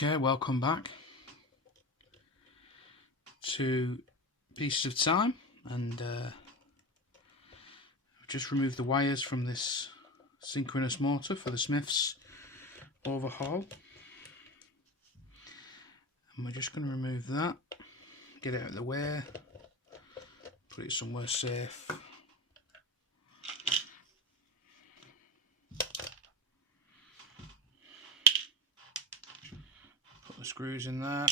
Okay, welcome back to Pieces of Time, and I've just removed the wires from this synchronous motor for the Smith's overhaul, and we're just going to remove that, get it out of the way, put it somewhere safe. Put the screws in there.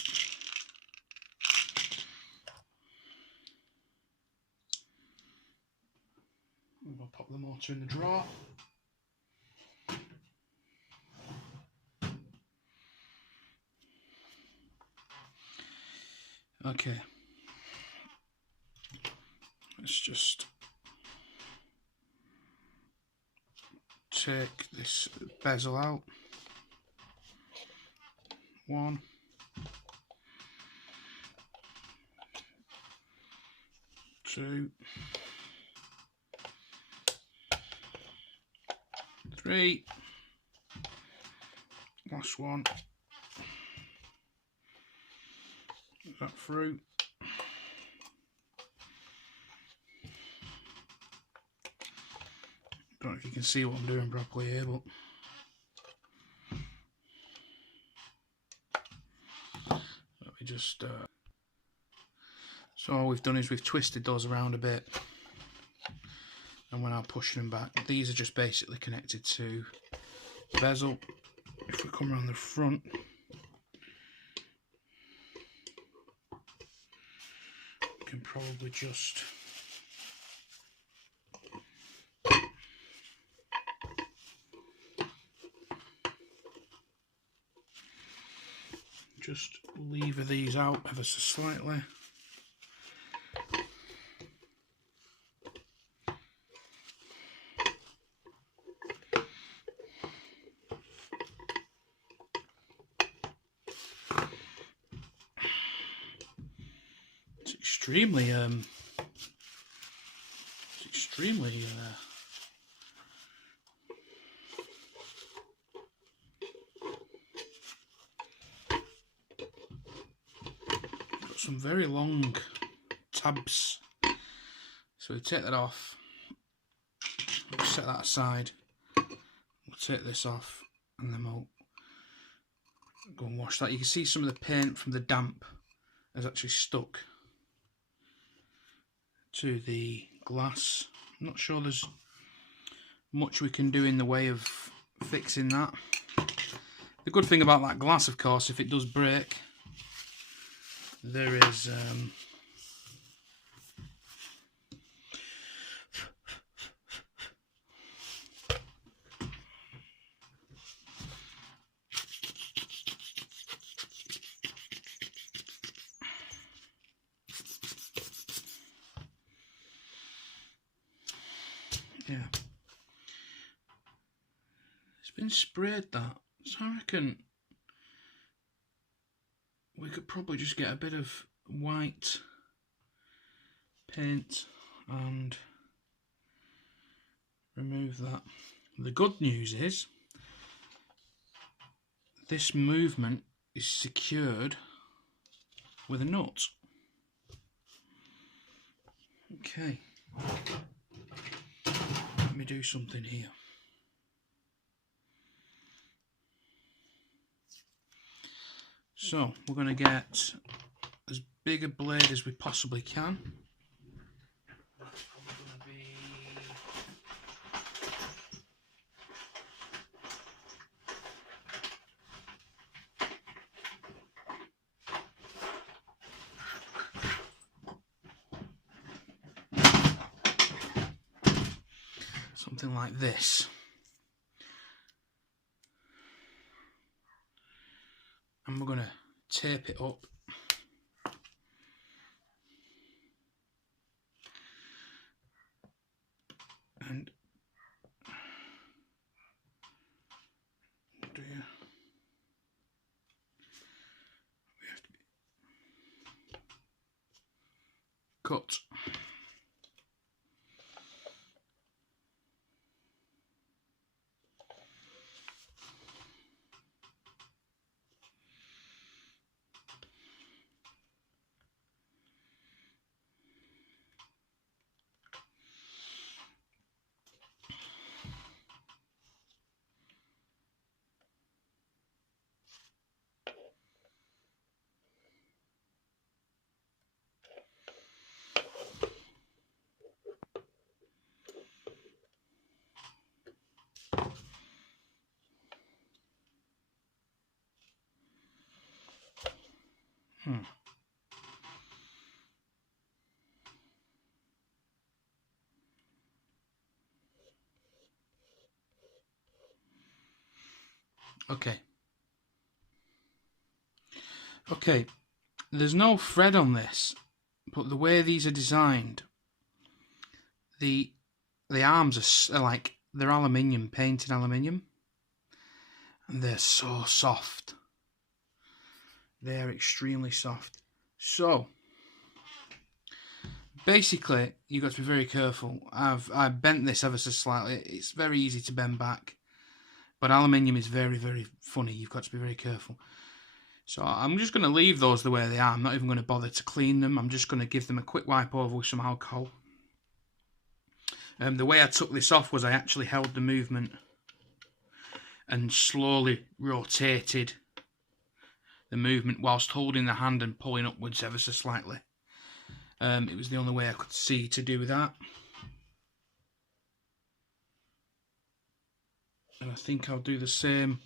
We'll pop the motor in the drawer. Okay, let's just take this bezel out. 1, 2, 3, last one, is that through? Don't know if you can see what I'm doing properly here, but let me just so all we've done is we've twisted those around a bit, and we're now pushing them back. These are just basically connected to the bezel. If we come around the front, we can probably just lever these out ever so slightly. It's extremely got some very long tabs, so we take that off, we'll set that aside, we'll take this off, and then we'll go and wash that. You can see some of the paint from the damp has actually stuck to the glass. I'm not sure there's much we can do in the way of fixing that. The good thing about that glass, of course, if it does break, there is yeah, it's been sprayed, that, so I reckon we could probably just get a bit of white paint and remove that. The good news is this movement is secured with a nut. Okay, let me do something here. So we're going to get as big a blade as we possibly can. That's probably going to be something like this. And we're going to tape it up and we have to cut. Okay. Okay, there's no thread on this, but the way these are designed, the arms are like, they're aluminium, painted aluminium, and they're so soft. They're extremely soft. So basically, you've got to be very careful. I've bent this ever so slightly. It's very easy to bend back, but aluminium is very, very funny. You've got to be very careful. So I'm just going to leave those the way they are. I'm not even going to bother to clean them. I'm just going to give them a quick wipe over with some alcohol. The way I took this off was I actually held the movement and slowly rotated the movement whilst holding the hand and pulling upwards ever so slightly. It was the only way I could see to do that. And I think I'll do the same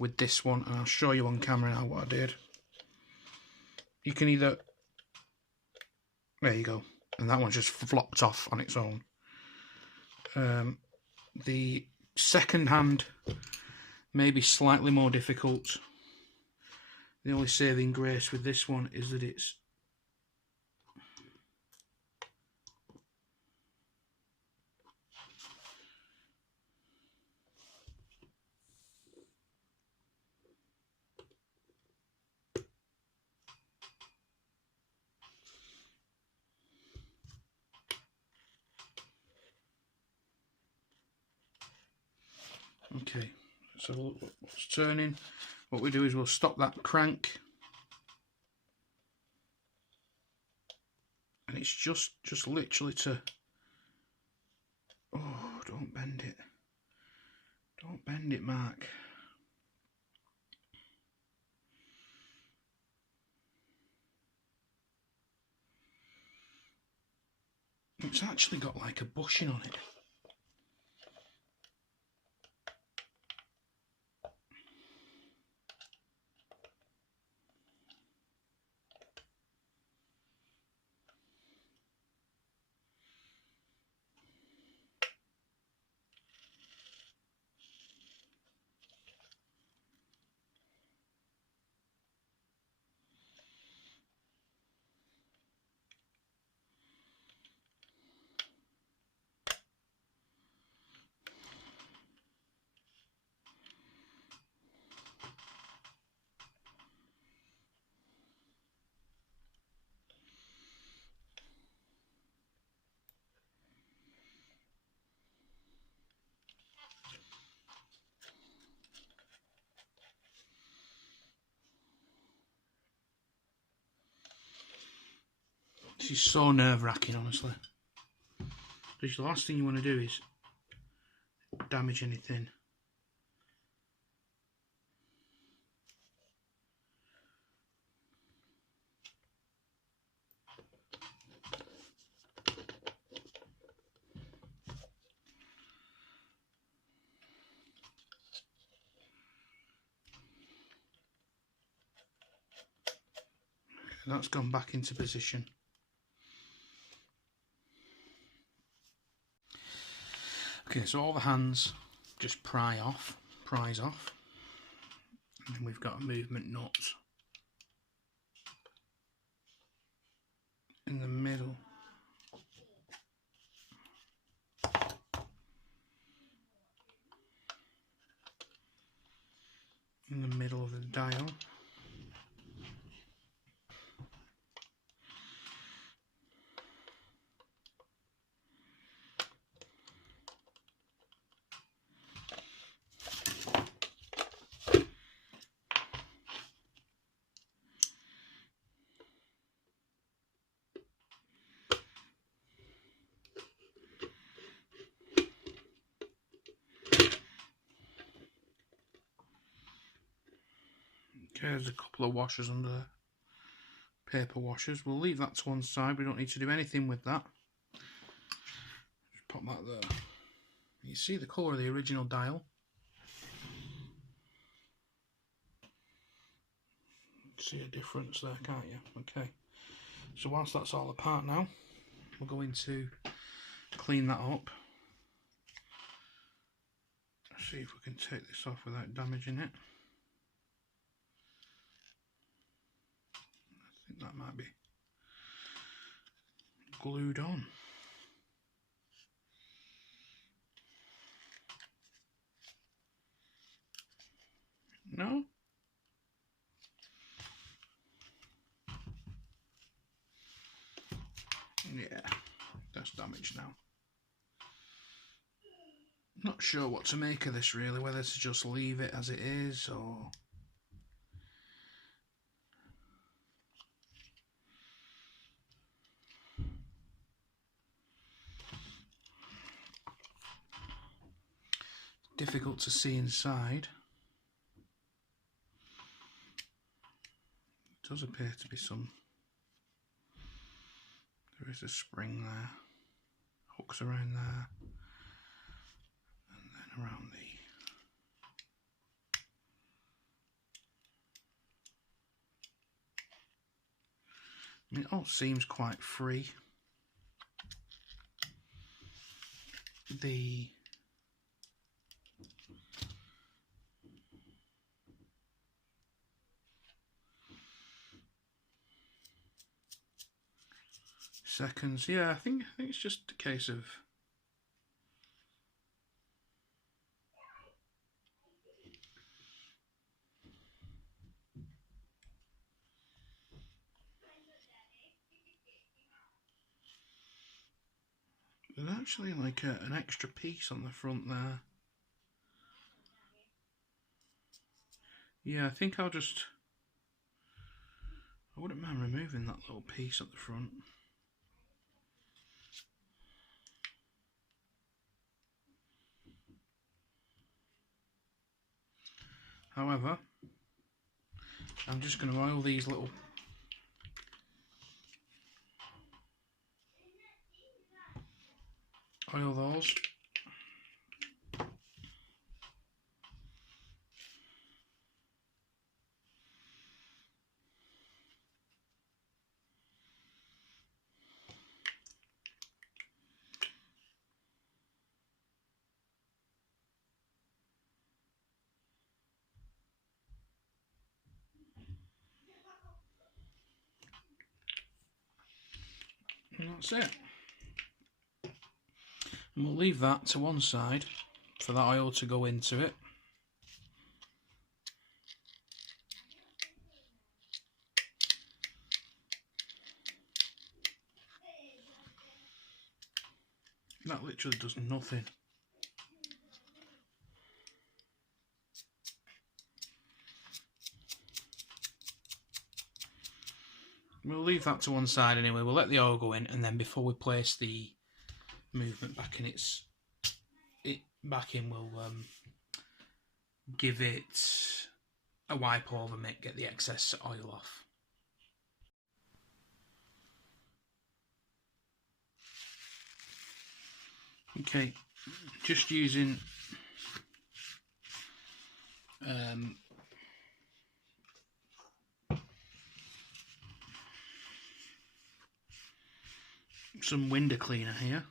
with this one, and I'll show you on camera now what I did. You can either... There you go. And that one's just flopped off on its own. The second hand may be slightly more difficult. The only saving grace with this one is that it's okay. So look what's turning. What we do is we'll stop that crank, and it's just literally to... Oh, don't bend it. Don't bend it, Mark. It's actually got like a bushing on it. This is so nerve-wracking, honestly. Because the last thing you want to do is damage anything. That's gone back into position. Okay, so all the hands just prise off, and then we've got a movement nut in the middle. In the middle of the dial. Okay, there's a couple of washers under there. Paper washers. We'll leave that to one side. We don't need to do anything with that. Just pop that there. You see the colour of the original dial. See a difference there, can't you? Okay. So whilst that's all apart now, we're going to clean that up. See if we can take this off without damaging it. I think that might be glued on. No? Yeah, that's damaged now. Not sure what to make of this really, whether to just leave it as it is or... Difficult to see inside. It does appear to be some... There is a spring there, hooks around there, and then around the... I mean, it all seems quite free. The seconds, yeah, I think it's just a case of there's actually like an extra piece on the front there. Yeah, I think I wouldn't mind removing that little piece at the front. However, I'm just going to oil these little those. And that's it. And we'll leave that to one side for that oil to go into it. That literally does nothing. We'll leave that to one side anyway. We'll let the oil go in, and then before we place the movement back in we'll give it a wipe over, get the excess oil off. Okay, just using some window cleaner here.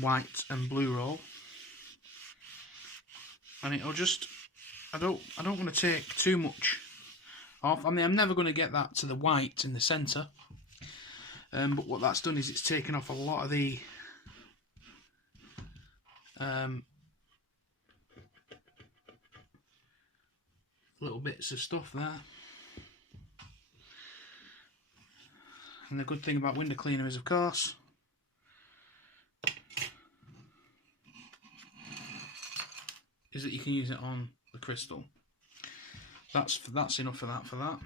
White and blue roll, and it'll just I don't want to take too much off. I mean, I'm never going to get that to the white in the centre, but what that's done is it's taken off a lot of the little bits of stuff there. And the good thing about window cleaner is, of course, is that you can use it on the crystal. That's enough for that.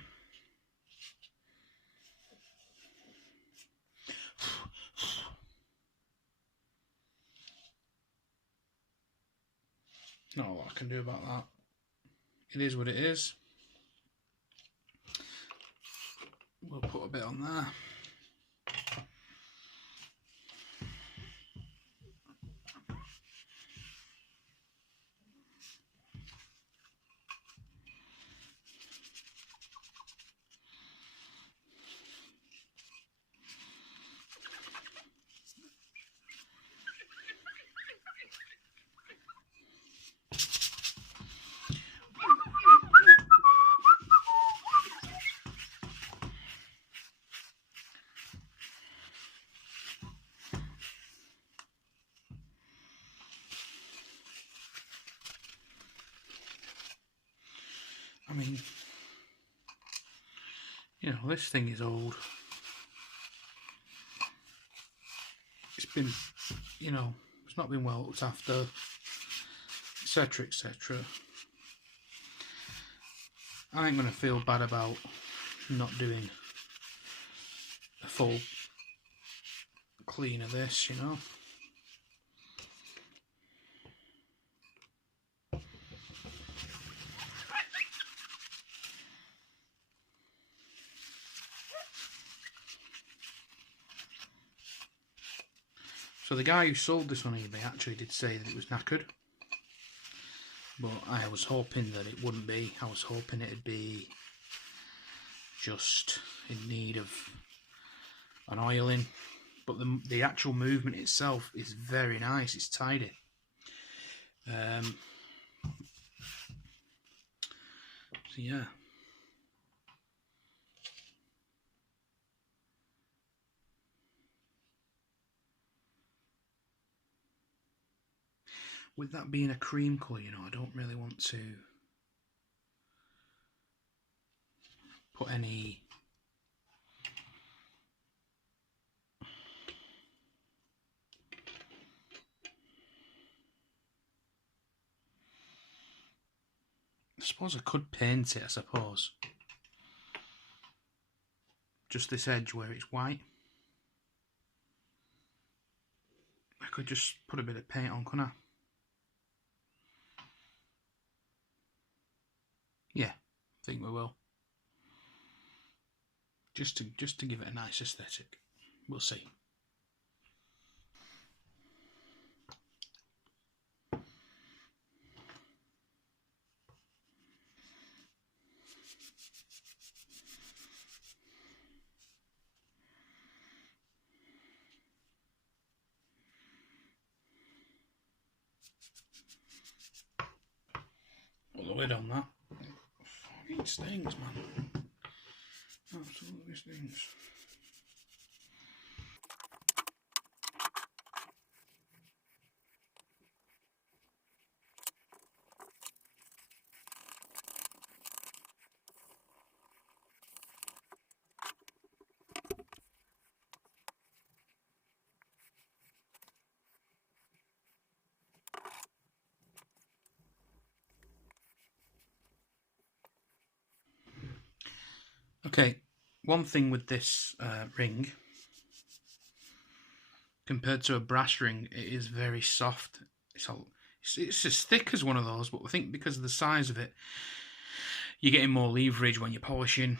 Not a lot I can do about that. It is what it is. We'll put a bit on there. mean, you know, this thing is old. It's been, you know, it's not been well looked after, etc, etc. I ain't going to feel bad about not doing a full clean of this, you know. So the guy who sold this on eBay actually did say that it was knackered, but I was hoping that it wouldn't be. I was hoping it'd be just in need of an oiling, but the actual movement itself is very nice. It's tidy. So yeah. With that being a cream colour, you know, I don't really want to put any I suppose I could paint it, I suppose. Just this edge where it's white. I could just put a bit of paint on, couldn't I? Yeah, I think we will. Just to give it a nice aesthetic. We'll see. Put the lid on that. Fucking stings, man. Absolutely stings. Okay, one thing with this ring, compared to a brass ring, it is very soft. It's as thick as one of those, but I think because of the size of it, you're getting more leverage when you're polishing,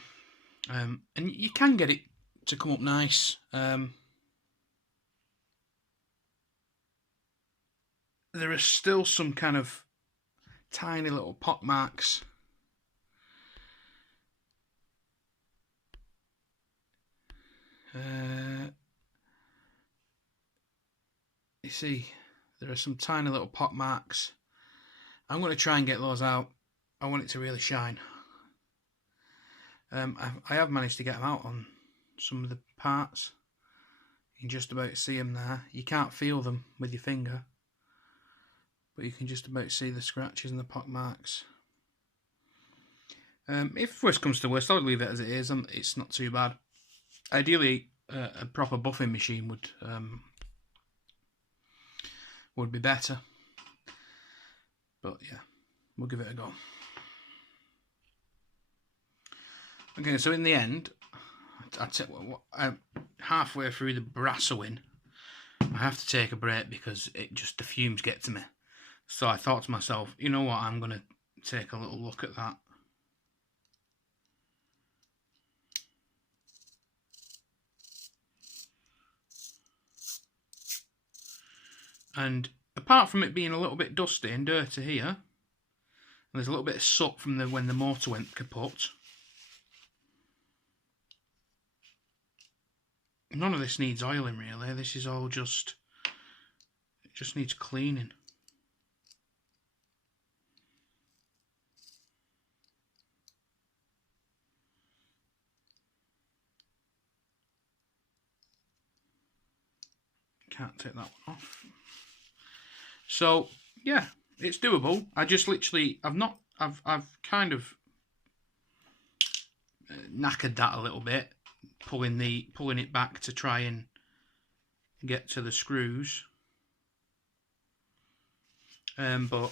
and you can get it to come up nice. There are still some kind of tiny little pock marks. You see, there are some tiny little pock marks. I'm going to try and get those out. I want it to really shine. I have managed to get them out on some of the parts. You can just about see them there. You can't feel them with your finger, but you can just about see the scratches and the pock marks. If worst comes to worst, I would leave it as it is. It's not too bad. Ideally, a proper buffing machine would be better. But yeah, we'll give it a go. Okay, so in the end, halfway through the brassoing, I have to take a break because the fumes get to me. So I thought to myself, you know what, I'm going to take a little look at that. And apart from it being a little bit dusty and dirty here, and there's a little bit of soot from when the motor went kaput, none of this needs oiling really. This is all it just needs cleaning. Can't take that one off. So yeah, it's doable. I just literally, I've kind of knackered that a little bit, pulling it back to try and get to the screws. But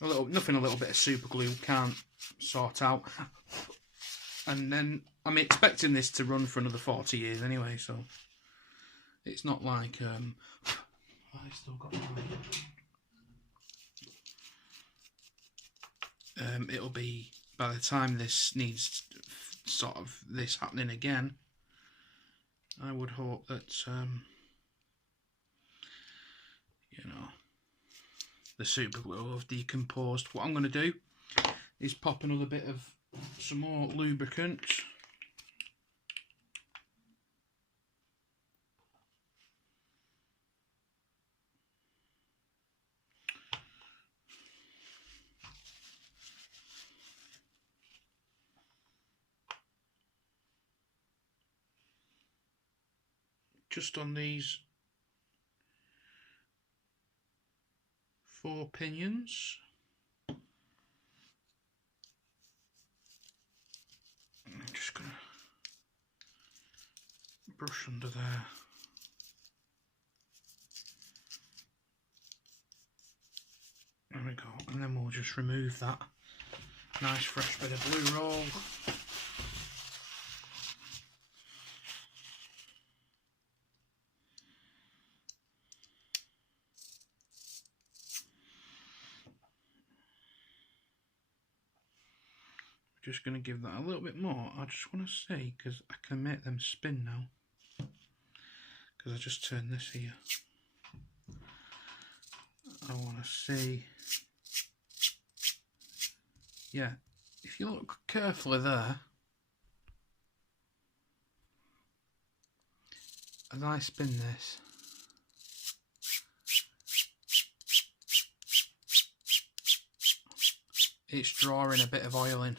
nothing a little bit of super glue can't sort out. And then I'm expecting this to run for another 40 years anyway, so it's not like I still got it'll be, by the time this needs sort of this happening again, I would hope that you know, the super glue will have decomposed. What I'm going to do is pop another bit of some more lubricant. Just on these 4 pinions. I'm just going to brush under there. There we go, and then we'll just remove that nice fresh bit of glue roll. Just going to give that a little bit more. I just want to see, because I can make them spin now, because I just turned this here. I want to see, yeah, if you look carefully there, as I spin this, it's drawing a bit of oil in.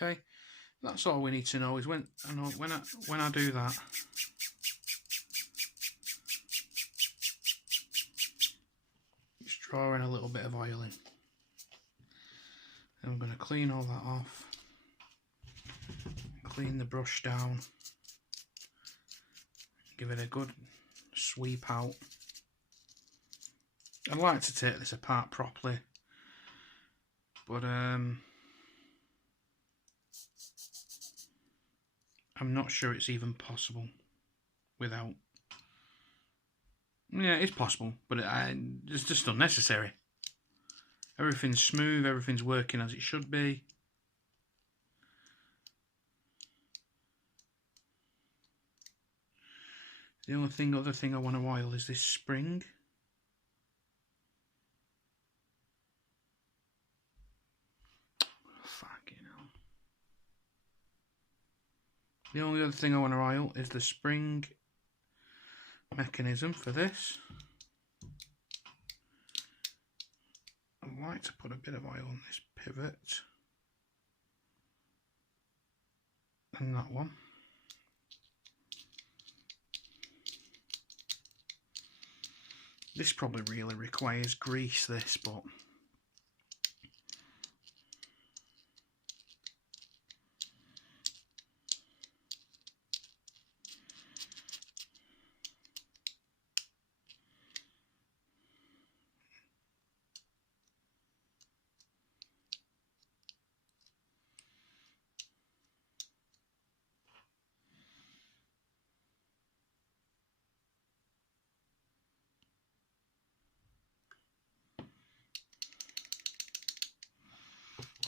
Okay, that's all we need to know, is when I do that, it's drawing a little bit of oil in. And I'm going to clean all that off, clean the brush down, give it a good sweep out. I'd like to take this apart properly, but I'm not sure it's even possible without. Yeah, it's possible, but it's just unnecessary. Everything's smooth, everything's working as it should be. The other thing I want to oil is this spring. Fucking hell. The only other thing I want to oil is the spring mechanism for this. I'd like to put a bit of oil on this pivot and that one. This probably really requires grease, this, but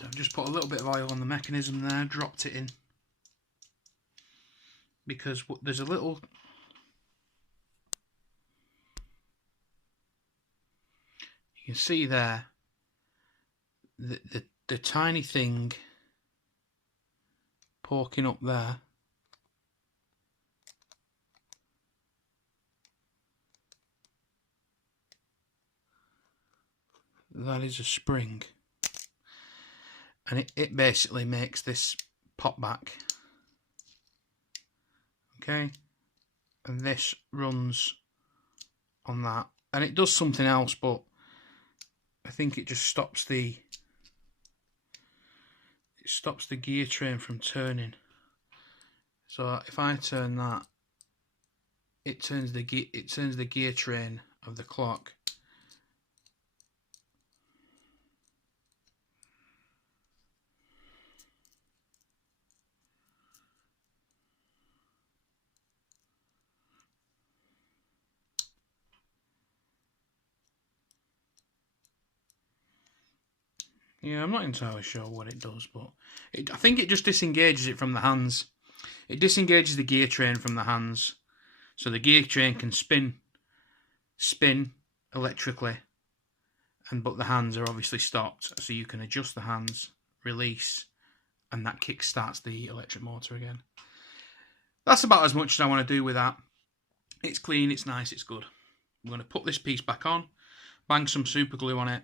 I've just put a little bit of oil on the mechanism there, dropped it in, because there's a little, you can see there, the tiny thing poking up there. That is a spring. And it basically makes this pop back. Okay, and this runs on that, and it does something else, but I think it just stops the gear train from turning. So if I turn that, it turns the gear train of the clock. Yeah, I'm not entirely sure what it does, but I think it just disengages it from the hands. It disengages the gear train from the hands, so the gear train can spin electrically, but the hands are obviously stopped, so you can adjust the hands, release, and that kick starts the electric motor again. That's about as much as I want to do with that. It's clean, it's nice, it's good. I'm going to put this piece back on, bang some super glue on it,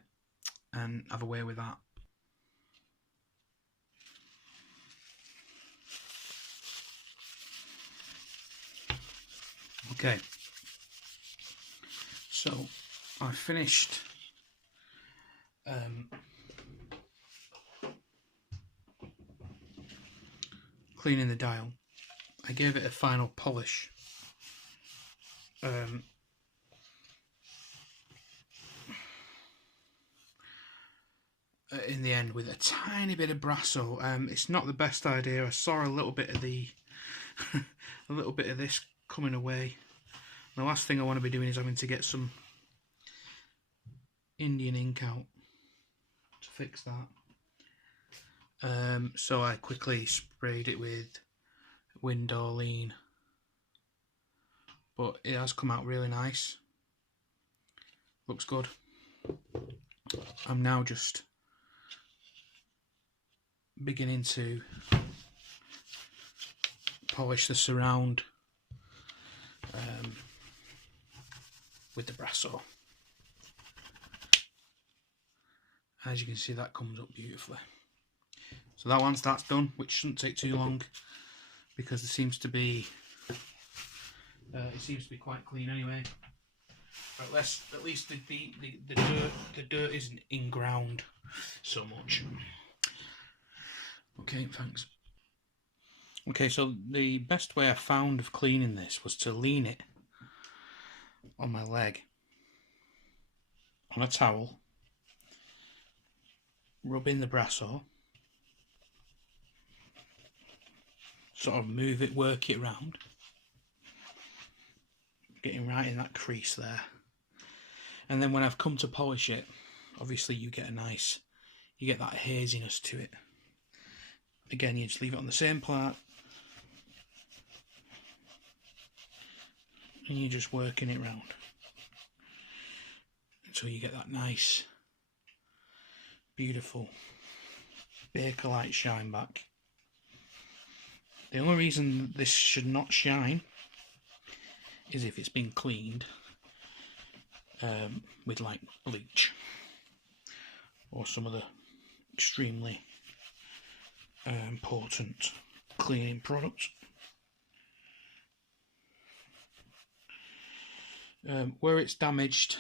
and have a way with that. Okay, so I finished cleaning the dial. I gave it a final polish. In the end, with a tiny bit of Brasso. It's not the best idea. I saw a little bit of the a little bit of this coming away. The last thing I want to be doing is having to get some Indian ink out to fix that. So I quickly sprayed it with Windowline, but it has come out really nice. Looks good. I'm now just beginning to polish the surround with the Brasso. As you can see, that comes up beautifully. So that once that's done, which shouldn't take too long, because it seems to be quite clean anyway. Or at least the dirt isn't in ground so much. Okay, thanks. Okay, so the best way I found of cleaning this was to lean it on my leg on a towel, rub in the Brasso, sort of move it, work it round, getting right in that crease there. And then when I've come to polish it, obviously you get that haziness to it. Again, you just leave it on the same part, and you're just working it round until you get that nice, beautiful Bakelite shine back. The only reason this should not shine is if it's been cleaned with like bleach or some other extremely potent cleaning product. Where it's damaged,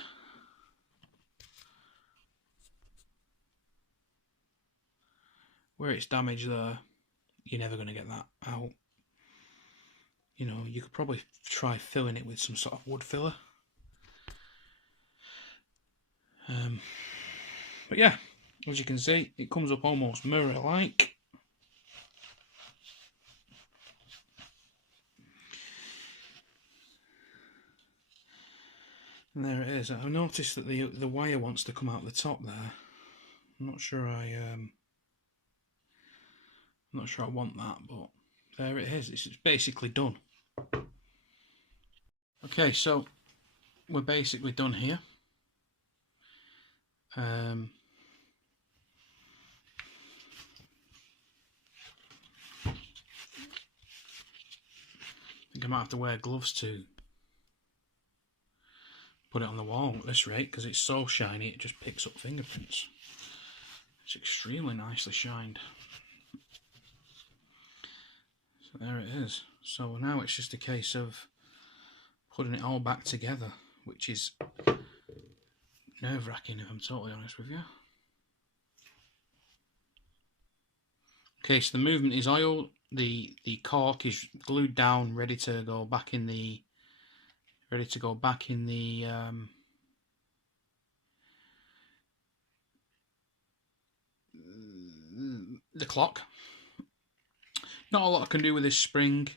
there, you're never going to get that out. You know, you could probably try filling it with some sort of wood filler. But yeah, as you can see, it comes up almost mirror-like. And there it is. I've noticed that the wire wants to come out the top there. I'm not sure I want that, but there it is. It's basically done. Okay, so we're basically done here. I think I might have to wear gloves to put it on the wall at this rate, because it's so shiny it just picks up fingerprints. It's extremely nicely shined. So there it is. So now it's just a case of putting it all back together, which is nerve-wracking if I'm totally honest with you. Okay, so the movement is oiled. The cork is glued down, ready to go back in the the clock. Not a lot I can do with this spring,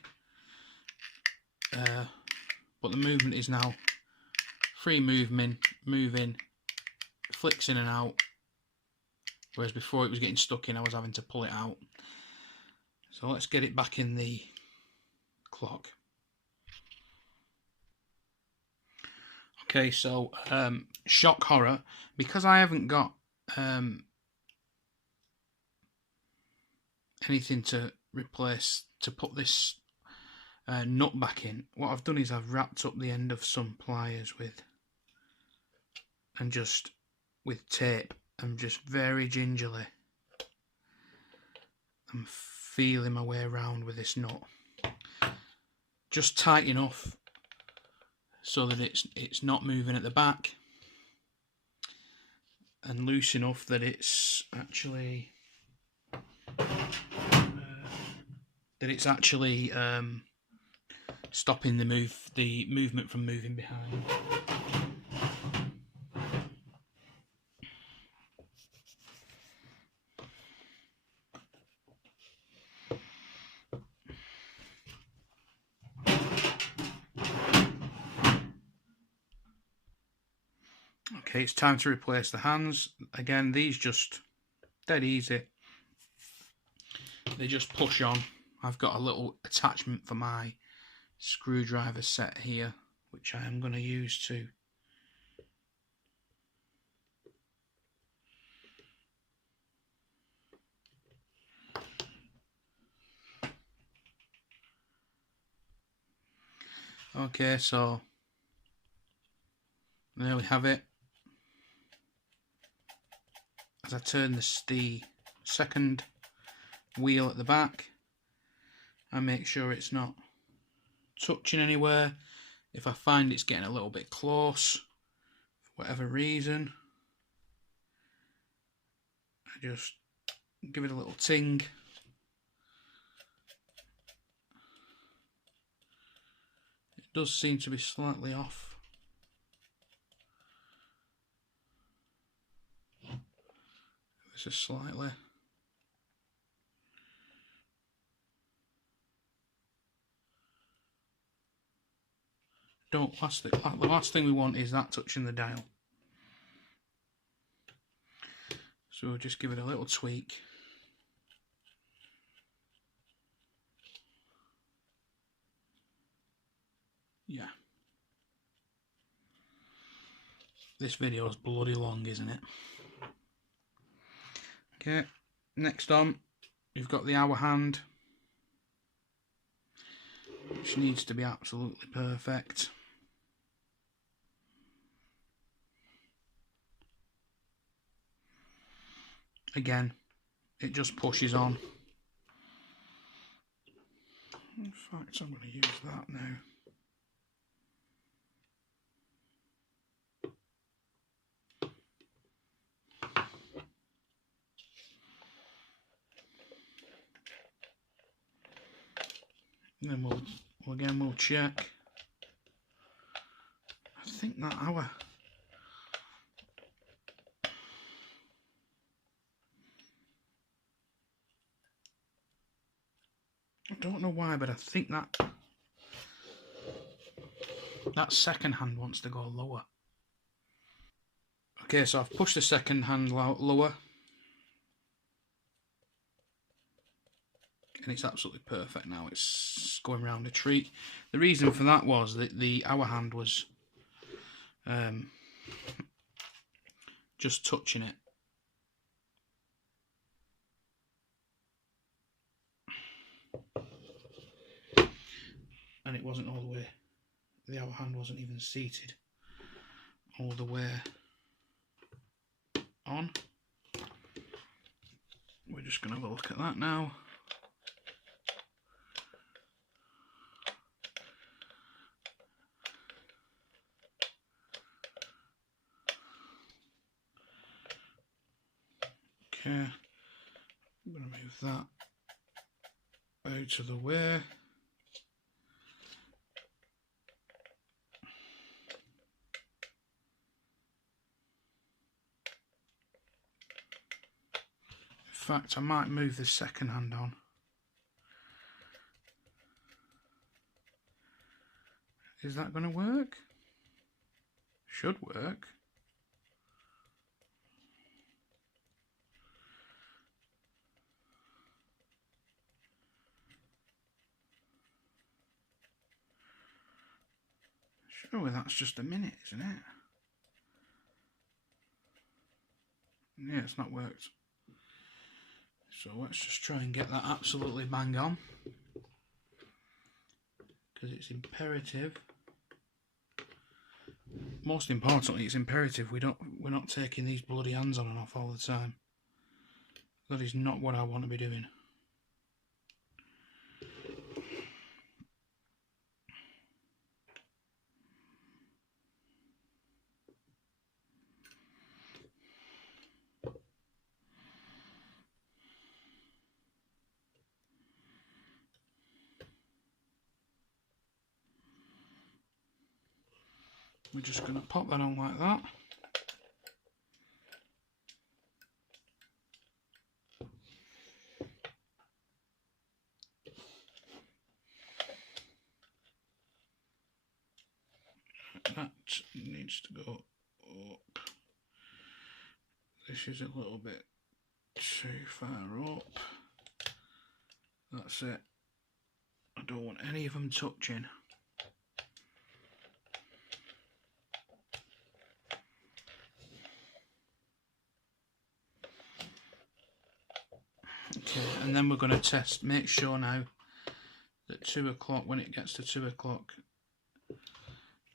but the movement is now free moving, flicks in and out, whereas before it was getting stuck in, I was having to pull it out. So let's get it back in the clock. Okay, so shock horror, because I haven't got anything to put this nut back in, what I've done is I've wrapped up the end of some pliers with tape, and just very gingerly I'm feeling my way around with this nut, just tight enough so that it's not moving at the back, and loose enough that it's actually stopping the movement from moving behind. Okay, it's time to replace the hands. Again, these just dead easy. They just push on. I've got a little attachment for my screwdriver set here, which I am going to use to okay, so there we have it. As I turn the second wheel at the back, I make sure it's not touching anywhere. If I find it's getting a little bit close for whatever reason, I just give it a little ting. It does seem to be slightly off. This is slightly. The last thing we want is that touching the dial. So we'll just give it a little tweak. Yeah. This video is bloody long, isn't it? Okay, next on, you've got the hour hand, which needs to be absolutely perfect. Again, it just pushes on. In fact, I'm going to use that now. And then we'll check. I think that hour. I don't know why, but I think that second hand wants to go lower. Okay, so I've pushed the second hand lower, and it's absolutely perfect now. It's going round a treat. The reason for that was that the hour hand was just touching it. And it wasn't all the way, the hour hand wasn't even seated all the way on. We're just going to have a look at that now. Okay, I'm going to move that out of the way. In fact, I might move the second hand on. Is that going to work? Should work. Surely that's just a minute, isn't it? Yeah, it's not worked. So let's just try and get that absolutely bang on, because it's imperative. Most importantly, it's imperative we're not taking these bloody hands on and off all the time. That is not what I want to be doing. We're just going to pop that on like that. That needs to go up. This is a little bit too far up. That's it. I don't want any of them touching. Okay, and then we're going to test, make sure now that 2 o'clock, when it gets to 2 o'clock,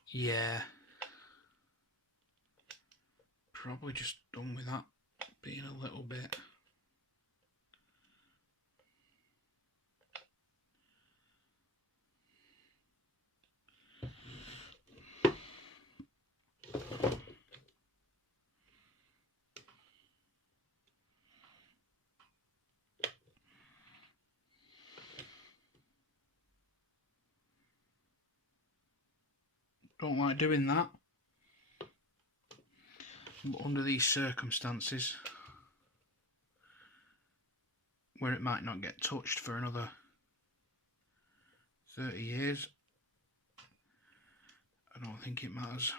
yeah, probably just done with that being a little bit. Don't like doing that, but under these circumstances where it might not get touched for another 30 years, I don't think it matters.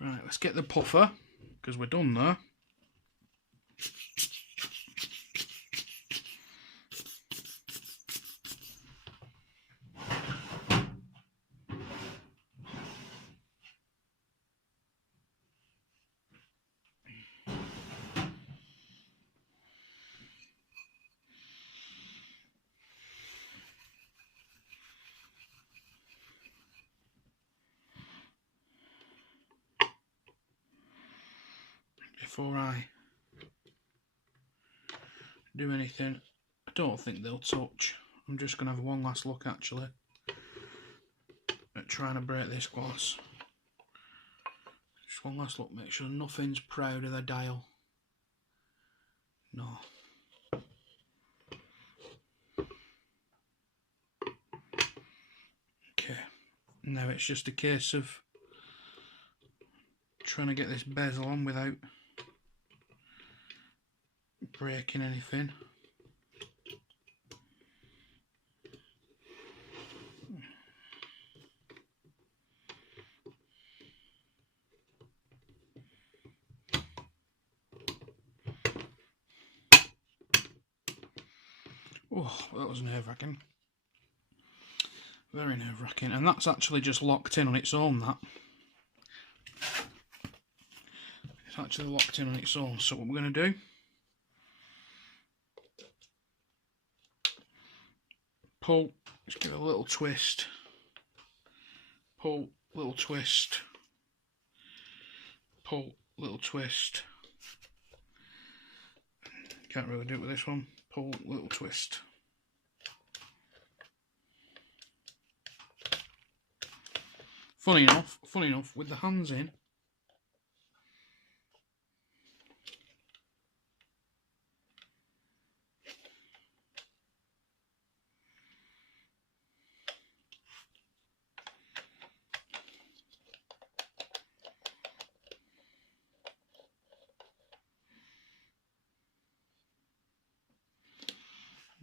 Right, let's get the puffer, because we're done there. Before I do anything, I don't think they'll touch. I'm just going to have one last look actually at trying to break this glass. Just one last look, make sure nothing's proud of the dial. No. Okay, now it's just a case of trying to get this bezel on without breaking anything. Oh, that was nerve-wracking. Very nerve-wracking. And that's actually just locked in on its own, that. It's actually locked in on its own. So what we're going to do, pull, just give it a little twist. Pull, little twist. Pull, little twist. Can't really do it with this one. Pull, little twist. funny enough, with the hands in,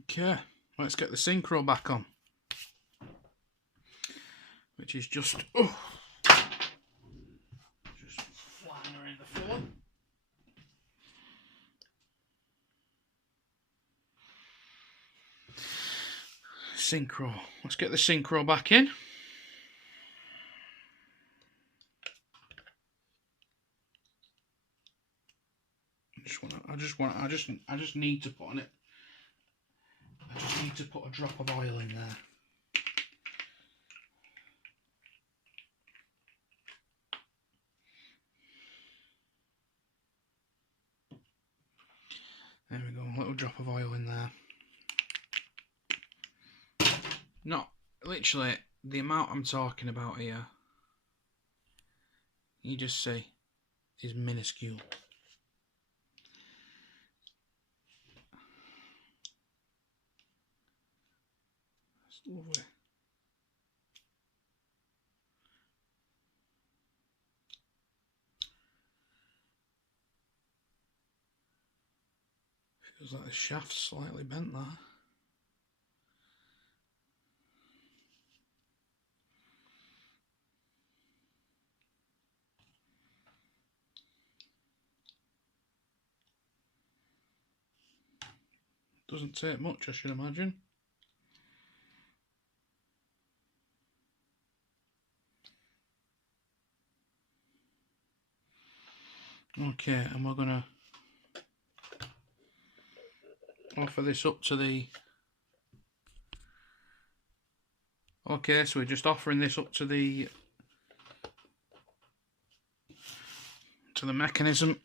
okay, let's get the synchro back on, which is just flying around the floor. Synchro. Let's get the synchro back in. I just need to put on it. I just need to put a drop of oil in there. There we go, a little drop of oil in there. Not literally the amount I'm talking about here, you just see, is minuscule. That's lovely. Feels like the shaft's slightly bent there. Doesn't take much, I should imagine. Okay, and we're gonna offer this up to the... Okay, so we're just offering this up to the mechanism.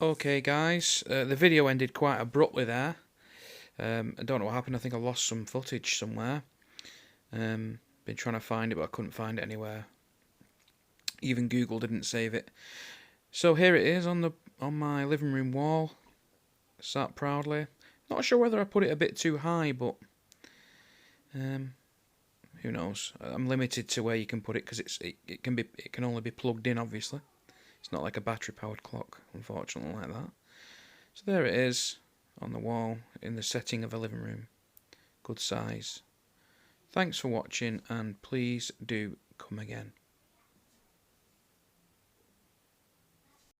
Okay guys, the video ended quite abruptly there. I don't know what happened. I think I lost some footage somewhere. Been trying to find it, but I couldn't find it anywhere. Even Google didn't save it. So here it is on my living room wall, sat proudly. Not sure whether I put it a bit too high, but who knows? I'm limited to where you can put it because it can only be plugged in. Obviously, it's not like a battery-powered clock, unfortunately, like that. So there it is on the wall in the setting of a living room. Good size. Thanks for watching, and please do come again.